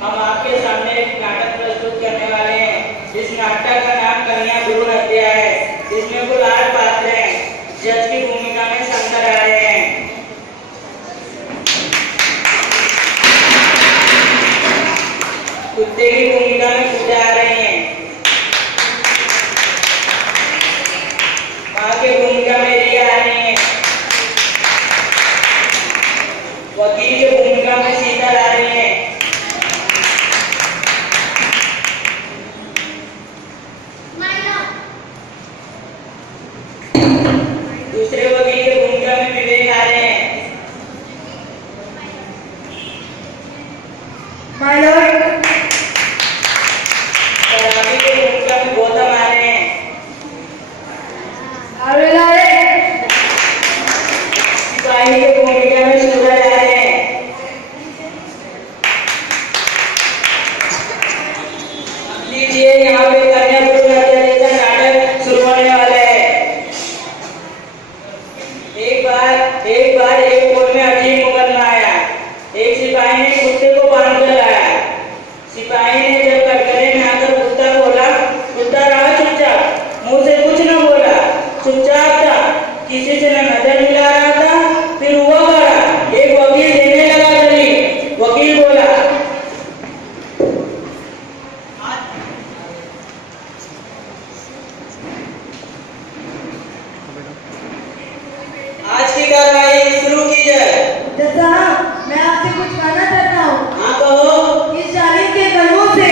हम आपके सामने एक नाटक प्रस्तुत करने वाले हैं। इस नाटक का नाम कन्या भ्रूण हत्या है। इसमें कुल 8 पात्र हैं। जज की भूमिका में शंकर आ रहे हैं। कुत्ते की भूमिका में पूजा आ रही हैं। माँ की भूमिका में रिया आ रही हैं। वकील की भूमिका में शीतल आ रही हैं। दूसरे वकील की भूमिका में विवेक आ रहे हैं। My Lord. शराबी की भूमिका में गौतम आ रहे हैं। सिपाही की भूमिका में सूरज आ रहे हैं। अब लीजिए, यहाँ पे कन्या भ्रूण हत्या जैसा नाटक शुरू होने वाला है। एक बार एक कोर्ट में अजीब मुकदमा आया। एक सिपाही ने कुत्ते को बांध कर लाया। सिपाही ने जब कटघरे में आकर कुत्ता बोला, कुत्ता रहा चुपचाप, मुंह से कुछ न बोला, चुपचाप था, किसी से न नजर मिला रहा था। फिर हुआ खड़ा, एक वकील देने लगा दलील। वकील बोला, आज की कार्रवाई शुरू की जाए। जज साहब, मैं आपसे कुछ कहना चाहता हूँ। हाँ कहो। इस जालिम के कदमों से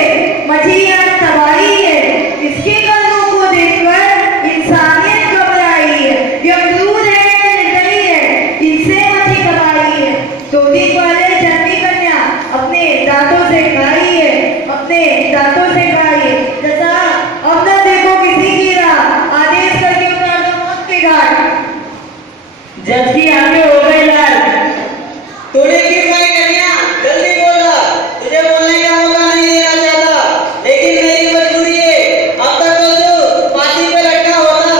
मची आज तबाही है। इसके कदमों को देखकर इंसानियत घबराई है। ये क्रूर है, निर्दयी है, इनसे मची तबाही है। 2 दिन पहले जन्मी कन्या अपने दांतों से खाई है, अपने दांतों से खाई है। जज साहब, अब न देखो किसी की राह, आदेश करके उतार दो मौत के घाट। जज की आंखें हो गई लाल। तूने की भाई कन्या, जल्दी बोला। तुझे बोलने का मौका नहीं देना चाहता, लेकिन मेरी मजबूरी है। अब तक तो तू फांसी पे लटका होता।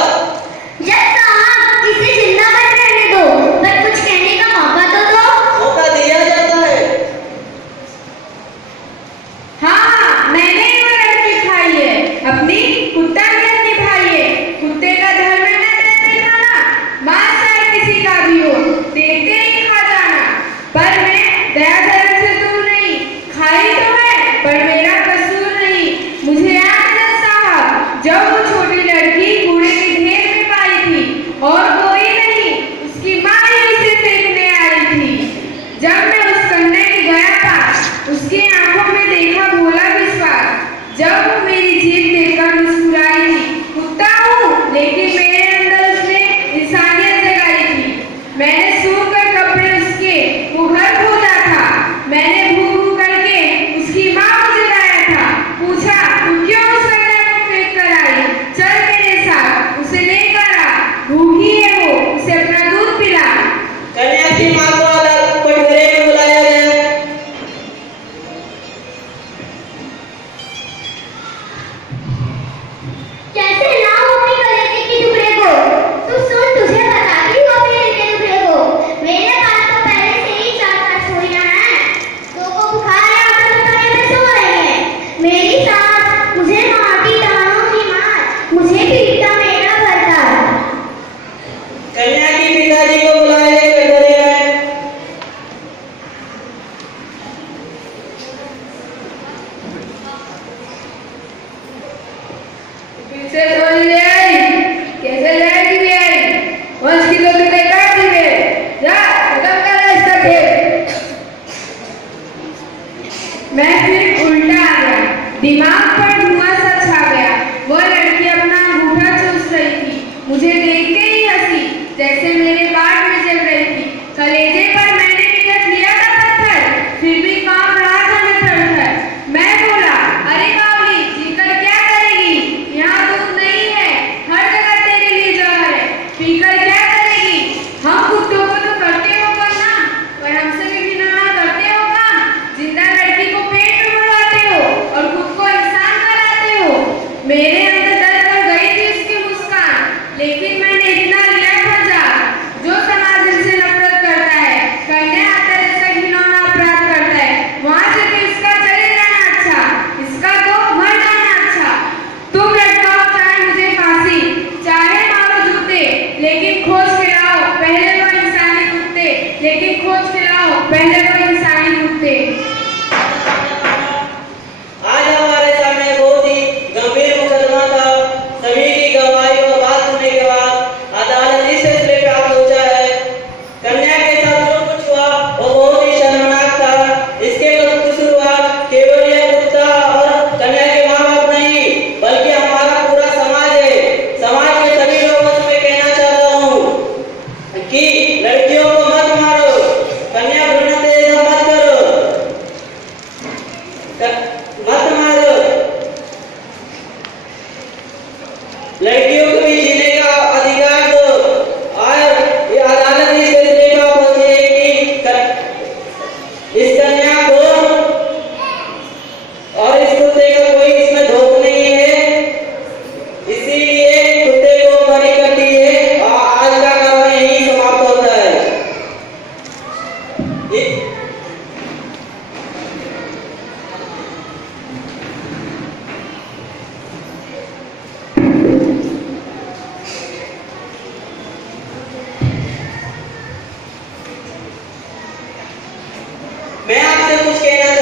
जज साहब, इसे जिंदा मत रहने दो, पर कुछ कहने का मौका तो दो। मौका दिया जाता है। हाँ, मैंने वो लड़की खाई है, अपनी कुत्ता नियत निभाई है। कुत्ते का धर्म है न रहती खाना, मांस चाहे किसी का भी हो, देखते ही खा जाना। पर मैं दया धर्म से दूर नहीं, खाई तो है, पर मेरा कसूर नहीं। मुझे याद है जज साहब, जब वो छोटी लड़की कूड़े के ढेर में पाई थी और कोई नहीं, उसकी माँ ही उसे फेंकने आई थी। जब मैं उस कन्या के गया था, उसके आंखों में देखा भोला विश्वास। जब वो मेरी जीभ देखकर मुस्कुराई थी। कुत्ता हूँ, लेकिन मेरे अंदर उसने इंसानियत जगाई थी। मैंने सूखकर कपड़े उसके वो घर खोदा था। मैंने भूख करके उसकी माँ को जगाया था। पूछा, तू क्यों उस कन्या को फेंक कर आई? चल मेरे साथ, उसे लेकर आ, भूखी है वो, उसे अपना दूध पिला। कन्या की माँ को अलग कटघरे में बुलाया गया। कैसे लाऊं अपनी कलेजे के टुकड़े को? तू सुन, तुझे बताती हूँ अपने दिल के टुकड़े को। मेरे पास तो पहले से ही 4-5 छोरियां हैं। 2 को बुखार है और 2 तने में सो रही हैं। मेरी सास मुझे मारती, तानों की मार मुझे पीटता मेरा भरता। कन्या की पिताजी को बुलाया गया कटघरे में। पीछे छोड़ी ले आई, कैसे लाएगी ले आई? वंश की तो तूने काट दी है। जा, खत्म कर इसका खेल। मैं फिर उल्टा आ गया, दिमाग पर धुआं सा छा गया। वो लड़की अपना अंगूठा चूस रही थी, मुझे देखते ही हंसी, जैसे मेरे बाट में जल रही थी। कलेजे पर मैंने भी रख लिया था पत्थर, फिर भी कांप रहा था मैं थर-थर। मैं बोला, अरे बावली, जीकर क्या करेगी? यहाँ दूध नहीं है, हर जगह तेरे लिए जहर है, पीकर क्या करेगी? हम कुत्तों को तो करते हो करना, पर हमसे भी घिनौना करते हो काम। जिंदा लड़की को पेट में आपसे कुछ कहना